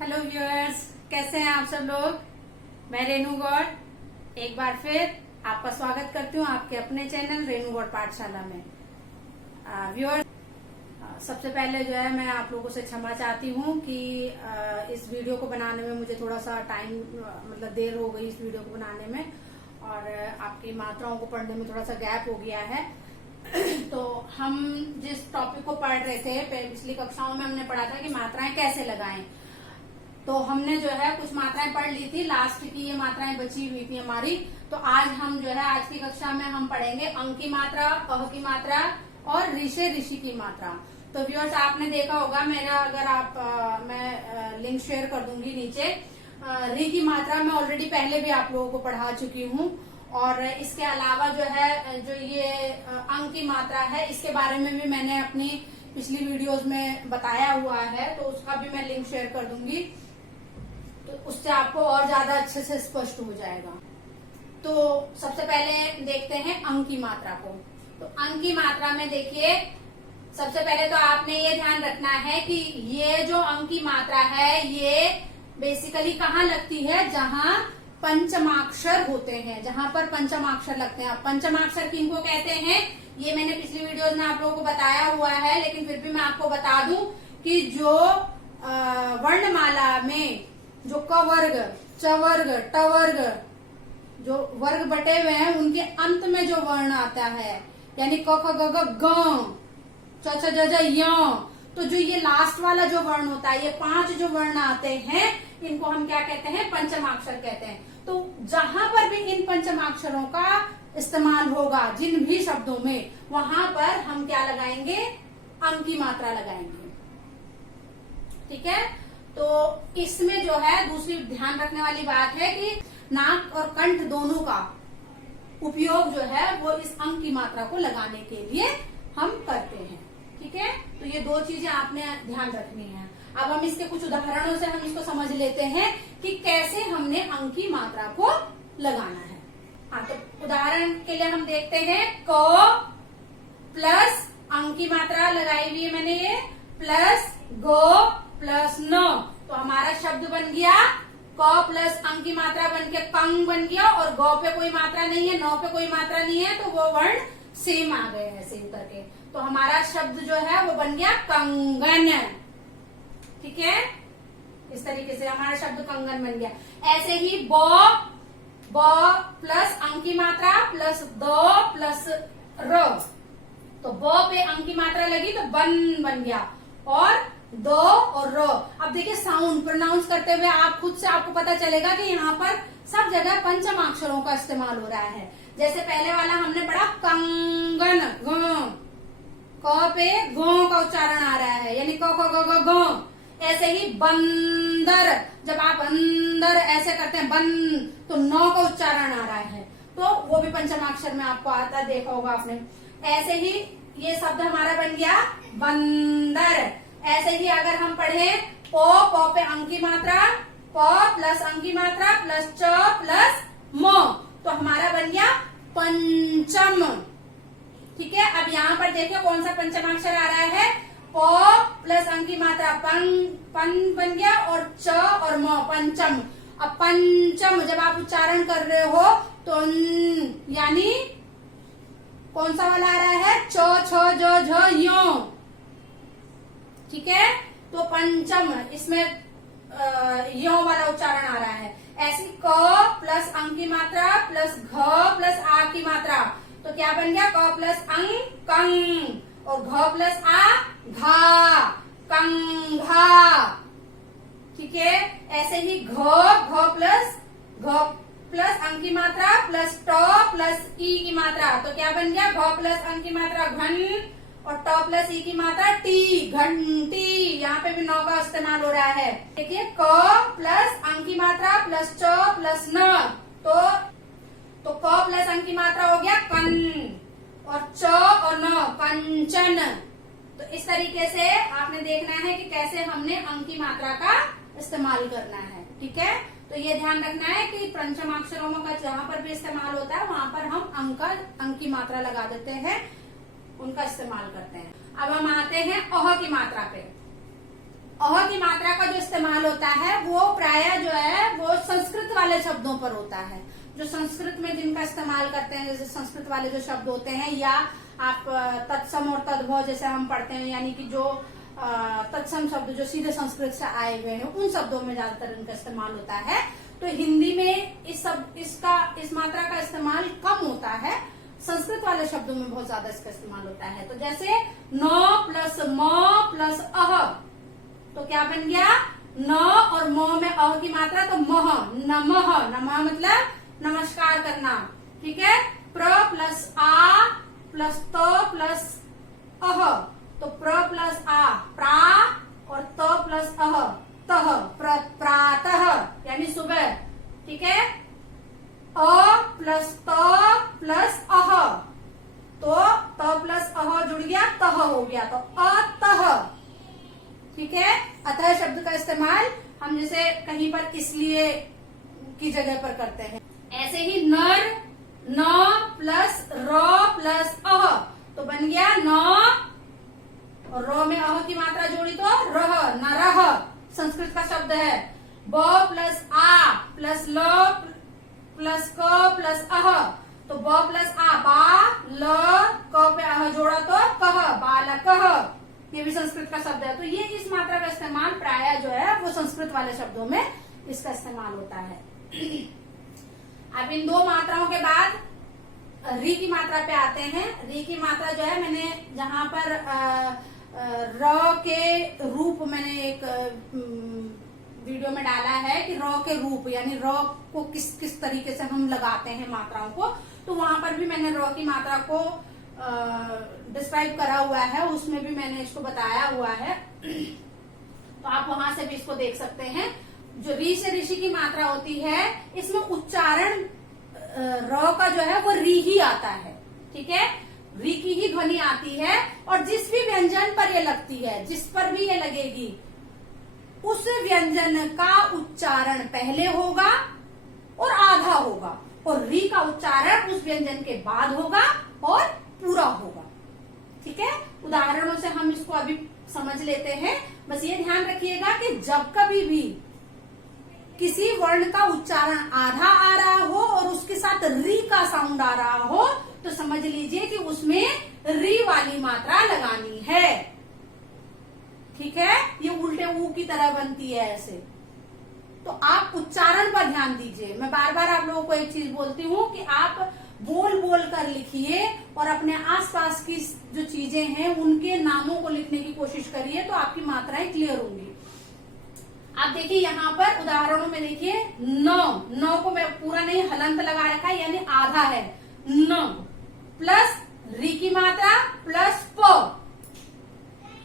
Hello viewers, कैसे हैं आप सब लोग। मैं रेनू गौड़ एक बार फिर आपका स्वागत करती हूँ आपके अपने चैनल रेनू गौड़ पाठशाला में। व्यूअर्स, सबसे पहले जो है मैं आप लोगों से क्षमा चाहती हूँ कि इस वीडियो को बनाने में मुझे थोड़ा सा टाइम मतलब देर हो गई इस वीडियो को बनाने में, और आपकी मात्राओं को पढ़ने में थोड़ा सा गैप हो गया है। तो हम जिस टॉपिक को पढ़ रहे थे पिछली कक्षाओं में हमने पढ़ा था कि मात्राएं कैसे लगाएं। तो हमने जो है कुछ मात्राएं पढ़ ली थी, लास्ट की ये मात्राएं बची हुई थी हमारी। तो आज हम जो है आज की कक्षा में हम पढ़ेंगे अंक की मात्रा, अह की मात्रा और ऋषे ऋषि की मात्रा। तो व्यूअर्स, आपने देखा होगा मेरा, अगर आप मैं लिंक शेयर कर दूंगी नीचे। री की मात्रा मैं ऑलरेडी पहले भी आप लोगों को पढ़ा चुकी हूँ, और इसके अलावा जो है जो ये अंक की मात्रा है इसके बारे में भी मैंने अपनी पिछली वीडियोस में बताया हुआ है, तो उसका भी मैं लिंक शेयर कर दूंगी, तो उससे आपको और ज्यादा अच्छे से स्पष्ट हो जाएगा। तो सबसे पहले देखते हैं अंक की मात्रा को। तो अंक की मात्रा में देखिए, सबसे पहले तो आपने ये ध्यान रखना है कि ये जो अंक की मात्रा है ये बेसिकली कहाँ लगती है, जहां पंचमाक्षर होते हैं, जहां पर पंचमाक्षर लगते हैं। अब पंचमाक्षर किनको कहते हैं ये मैंने पिछली वीडियोस में आप लोगों को बताया हुआ है, लेकिन फिर भी मैं आपको बता दूं कि जो वर्णमाला में जो क वर्ग, च वर्ग, ट वर्ग जो वर्ग बटे हुए हैं उनके अंत में जो वर्ण आता है, यानी क ख ग घ ग, च छ ज झ य, तो जो ये लास्ट वाला जो वर्ण होता है, ये 5 जो वर्ण आते हैं इनको हम क्या कहते हैं, पंचमाक्षर कहते हैं। तो जहां पर भी इन पंचमाक्षरों का इस्तेमाल होगा जिन भी शब्दों में, वहां पर हम क्या लगाएंगे, अंक की मात्रा लगाएंगे। ठीक है। तो इसमें जो है दूसरी ध्यान रखने वाली बात है कि नाक और कंठ दोनों का उपयोग जो है वो इस अंक की मात्रा को लगाने के लिए हम करते हैं। ठीक है। तो ये दो चीजें आपने ध्यान रखनी है। अब हम इसके कुछ उदाहरणों से हम इसको समझ लेते हैं कि कैसे हमने अंक की मात्रा को लगाना है। हाँ, तो उदाहरण के लिए हम देखते हैं क प्लस अंक की मात्रा लगाई हुई है मैंने, ये प्लस गो प्लस न, तो हमारा शब्द बन गया क प्लस अंक की मात्रा बन के कंग बन गया, और गौ पे कोई मात्रा नहीं है, नौ पे कोई मात्रा नहीं है, तो वो वर्ण सेम आ गए हैं सेम करके, तो हमारा शब्द जो है वो बन गया कंगन। ठीक है। इस तरीके से हमारा शब्द कंगन बन गया। ऐसे ही ब प्लस अंक की मात्रा प्लस द प्लस र, तो ब पे अंक की मात्रा लगी तो बन गया, और दो और रो। अब देखिए साउंड प्रोनाउंस करते हुए आप खुद से आपको पता चलेगा कि यहाँ पर सब जगह पंचमाक्षरों का इस्तेमाल हो रहा है। जैसे पहले वाला हमने पढ़ा कंगन, ग, क पे गो का उच्चारण आ रहा है, यानी क ख ग ग। ऐसे ही बंदर, जब आप अंदर ऐसे करते हैं बन, तो नौ का उच्चारण आ रहा है, तो वो भी पंचमाक्षर में आपको आता देखा होगा आपने। ऐसे ही ये शब्द हमारा बन गया बंदर। ऐसे ही अगर हम पढ़े प पे अंक की मात्रा, प प्लस अंक की मात्रा प्लस च प्लस म, तो हमारा बन गया पंचम। ठीक है। अब यहाँ पर देखिए कौन सा पंचमाक्षर आ रहा है, प प्लस अंक की मात्रा पन बन गया, और च और म पंचम। अब पंचम जब आप उच्चारण कर रहे हो तो यानी कौन सा वाला आ रहा है, च छ ज झ यो। ठीक है। तो पंचम, इसमें यो वाला उच्चारण आ रहा है। ऐसी क प्लस अंक की मात्रा प्लस घ प्लस आ की मात्रा, तो क्या बन गया, क प्लस अंक कंग, और घ प्लस आ घा, कंघा। ठीक है। ऐसे ही घ प्लस अंक की मात्रा प्लस ट प्लस ई की मात्रा, तो क्या बन गया, घ प्लस अंक की मात्रा घन, और ट प्लस ई की मात्रा टी, घंटी। यहाँ पे भी नौ का इस्तेमाल हो रहा है। देखिए क प्लस अंक की मात्रा प्लस च प्लस न, तो क प्लस अंक की मात्रा हो गया कन, और च और न कंचन। तो इस तरीके से आपने देखना है कि कैसे हमने अंक की मात्रा का इस्तेमाल करना है। ठीक है। तो ये ध्यान रखना है कि पंचमाक्षरों का जहां पर भी इस्तेमाल होता है वहां पर हम अंक की मात्रा लगा देते हैं, उनका इस्तेमाल करते हैं। अब हम आते हैं अह की मात्रा पे। अह की मात्रा का जो इस्तेमाल होता है वो प्रायः जो है वो संस्कृत वाले शब्दों पर होता है, जो संस्कृत में जिनका इस्तेमाल करते हैं, जैसे संस्कृत वाले जो शब्द होते हैं, या आप तत्सम और तद्भव जैसे हम पढ़ते हैं, यानी कि जो तत्सम शब्द जो सीधे संस्कृत से आए हुए हैं उन शब्दों में ज्यादातर इनका इस्तेमाल होता है। तो हिंदी में इस मात्रा का इस्तेमाल कम होता है, संस्कृत वाले शब्दों में बहुत ज्यादा इसका इस्तेमाल होता है। तो जैसे न प्लस म प्लस अह, तो क्या बन गया, न और म में अह की मात्रा, तो मह, नमः, नमः मतलब नमस्कार करना, ठीक है। प्र प्लस आ प्लस त प्लस अह, तो प्र प्लस आ प्रा और त प्लस अह तह, प्रातः यानी सुबह, ठीक है। अ प्लस त प्लस अह, तो त प्लस अह जुड़ गया, तह हो गया, तो अतः, ठीक है। अतः शब्द का इस्तेमाल हम जैसे कहीं पर इसलिए की जगह पर करते हैं। ऐसे ही नर, न प्लस र प्लस अह, तो बन गया न, और र में अह की मात्रा जोड़ी तो रह, नरह, संस्कृत का शब्द है। ब प्लस आ प्लस ल प्लस क प्लस अह, तो ब प्लस आ बा, ल क पे अह जोड़ा तो कह, बालकह, ये भी संस्कृत का शब्द है। तो ये इस मात्रा का इस्तेमाल प्रायः जो है वो संस्कृत वाले शब्दों में इसका इस्तेमाल होता है। अब इन दो मात्राओं के बाद री की मात्रा पे आते हैं। री की मात्रा जो है, मैंने जहां पर र के रूप मैंने एक वीडियो में डाला है कि र के रूप यानी र को किस किस तरीके से हम लगाते हैं मात्राओं को, तो वहां पर भी मैंने र की मात्रा को डिस्क्राइब करा हुआ है, उसमें भी मैंने इसको बताया हुआ है, तो आप वहां से भी इसको देख सकते हैं। जो री से ऋषि की मात्रा होती है, इसमें उच्चारण र का जो है वो री ही आता है, ठीक है। री की ही ध्वनि आती है, और जिस भी व्यंजन पर ये लगती है, जिस पर भी ये लगेगी, उस व्यंजन का उच्चारण पहले होगा और आधा होगा, और री का उच्चारण उस व्यंजन के बाद होगा और पूरा होगा, ठीक है। उदाहरणों से हम इसको अभी समझ लेते हैं। बस ये ध्यान रखिएगा कि जब कभी भी किसी वर्ण का उच्चारण आधा आ रहा हो और उसके साथ री का साउंड आ रहा हो, तो समझ लीजिए कि उसमें री वाली मात्रा लगानी है, ठीक है। ये उल्टे ऊ की तरह बनती है ऐसे, तो आप उच्चारण पर ध्यान दीजिए। मैं बार बार आप लोगों को एक चीज बोलती हूँ कि आप बोल बोल कर लिखिए, और अपने आसपास की जो चीजें हैं उनके नामों को लिखने की कोशिश करिए, तो आपकी मात्राएं क्लियर होंगी। आप देखिए यहाँ पर उदाहरणों में देखिए, न को मैं पूरा नहीं हलंत लगा रखा है, यानी आधा है, न प्लस री की मात्रा प्लस प,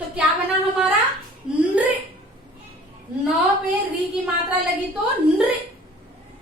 तो क्या बना हमारा नृ। न पे री की मात्रा लगी तो नृ,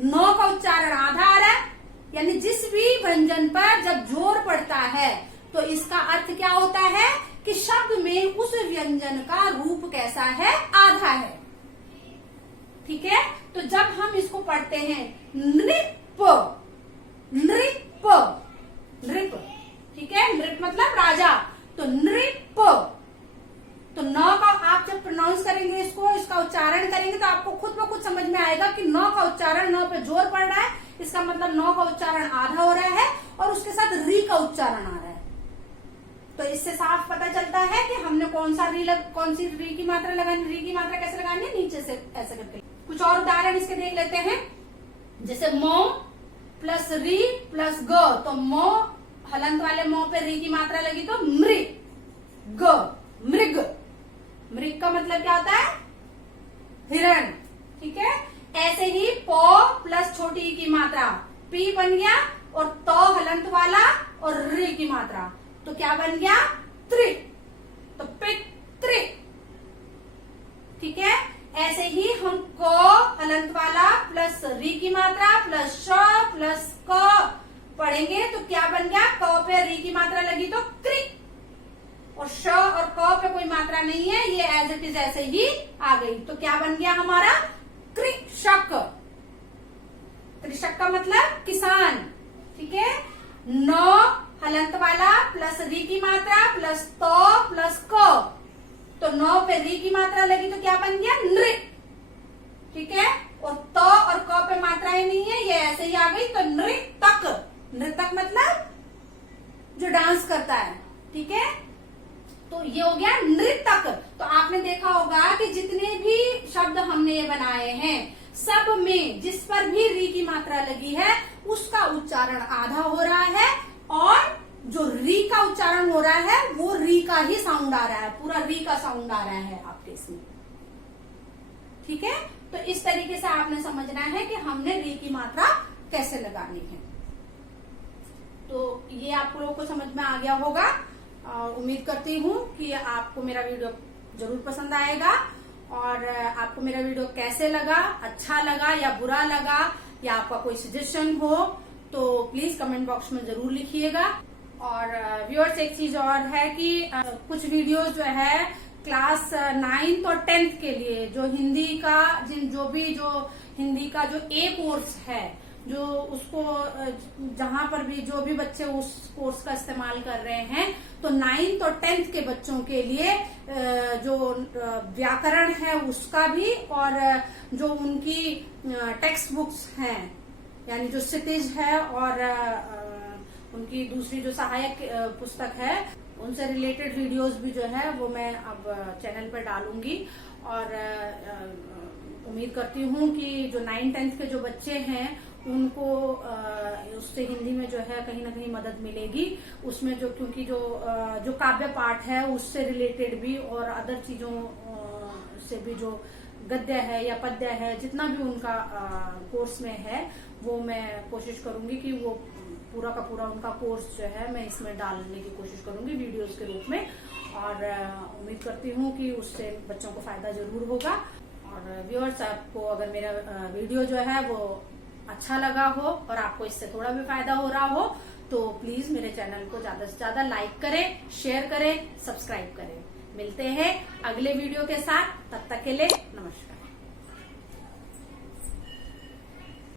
न का उच्चारण आधा आ रहा है, यानी जिस भी व्यंजन पर जब जोर पड़ता है तो इसका अर्थ क्या होता है कि शब्द में उस व्यंजन का रूप कैसा है, आधा है, ठीक है। तो जब हम इसको पढ़ते हैं नृप, नृप, नृप, ठीक है, नृप मतलब राजा, तो नृप, तो न का आप जब प्रोनाउंस करेंगे इसको, इसका उच्चारण करेंगे, तो आपको खुद ब खुद समझ में आएगा कि न का उच्चारण, न पे जोर पड़ रहा है, इसका मतलब न का उच्चारण आधा हो रहा है और उसके साथ री का उच्चारण आ रहा है। तो इससे साफ पता चलता है कि हमने कौन सी री की मात्रा लगानी। री की मात्रा कैसे लगानी है, नीचे से ऐसे करके। कुछ और उदाहरण इसके देख लेते हैं, जैसे मो प्लस री प्लस ग, तो मो हलंत वाले मो पे री की मात्रा लगी तो मृग, मृग, मृग का मतलब क्या होता है, हिरण, ठीक है। ऐसे ही प प्लस छोटी ई की मात्रा पी बन गया, और तो हलंत वाला और री की मात्रा, तो क्या बन गया त्रि, तो पितृ, ठीक है। ऐसे ही हम को हलंत वाला प्लस री की मात्रा प्लस श प्लस क पढ़ेंगे, तो क्या बन गया, क पे री की मात्रा लगी तो क्रि, और श और क पे कोई मात्रा नहीं है, ये एज इट इज ऐसे ही आ गई, तो क्या बन गया हमारा कृषक। कृषक का मतलब किसान, ठीक है। न हलंत वाला प्लस री की मात्रा प्लस तो प्लस क, तो नौ पे री की मात्रा लगी तो क्या बन गया नृ। ठीक है, और त और क पे मात्राएं नहीं है, ये ऐसे ही आ गई तो नृतक। नृतक मतलब जो डांस करता है। ठीक है, तो ये हो गया नृतक। तो आपने देखा होगा कि जितने भी शब्द हमने ये बनाए हैं सब में जिस पर भी री की मात्रा लगी है उसका उच्चारण आधा हो रहा है, और जो री का उच्चारण हो रहा है वो री का ही साउंड आ रहा है, पूरा री का साउंड आ रहा है आपके इसमें। ठीक है, तो इस तरीके से आपने समझना है कि हमने री की मात्रा कैसे लगानी है। तो ये आप लोगों को समझ में आ गया होगा। उम्मीद करती हूँ कि आपको मेरा वीडियो जरूर पसंद आएगा, और आपको मेरा वीडियो कैसे लगा, अच्छा लगा या बुरा लगा, या आपका कोई सजेशन हो तो प्लीज कमेंट बॉक्स में जरूर लिखिएगा। और व्यूअर्स एक चीज और है कि कुछ वीडियोस जो है क्लास 9th और 10th के लिए जो हिंदी का जो हिंदी का जो ए कोर्स है, जो उसको जहां पर भी जो भी बच्चे उस कोर्स का इस्तेमाल कर रहे हैं, तो 9th और 10th के बच्चों के लिए जो व्याकरण है उसका भी, और जो उनकी टेक्स्ट बुक्स हैं यानी जो क्षितिज है और उनकी दूसरी जो सहायक पुस्तक है उनसे रिलेटेड वीडियोस भी जो है वो मैं अब चैनल पर डालूंगी। और उम्मीद करती हूँ कि जो 9th-10th के जो बच्चे हैं उनको उससे हिंदी में जो है कहीं ना कहीं मदद मिलेगी उसमें, जो क्योंकि जो काव्य पाठ है उससे रिलेटेड भी और अदर चीजों से भी जो गद्य है या पद्य है जितना भी उनका कोर्स में है वो मैं कोशिश करूंगी कि वो पूरा का पूरा उनका कोर्स जो है मैं इसमें डालने की कोशिश करूंगी वीडियोस के रूप में। और उम्मीद करती हूँ कि उससे बच्चों को फायदा जरूर होगा। और व्यूअर्स आपको अगर मेरा वीडियो जो है वो अच्छा लगा हो और आपको इससे थोड़ा भी फायदा हो रहा हो तो प्लीज मेरे चैनल को ज्यादा से ज्यादा लाइक करें, शेयर करें, सब्सक्राइब करें। मिलते हैं अगले वीडियो के साथ, तब तक के लिए नमस्कार।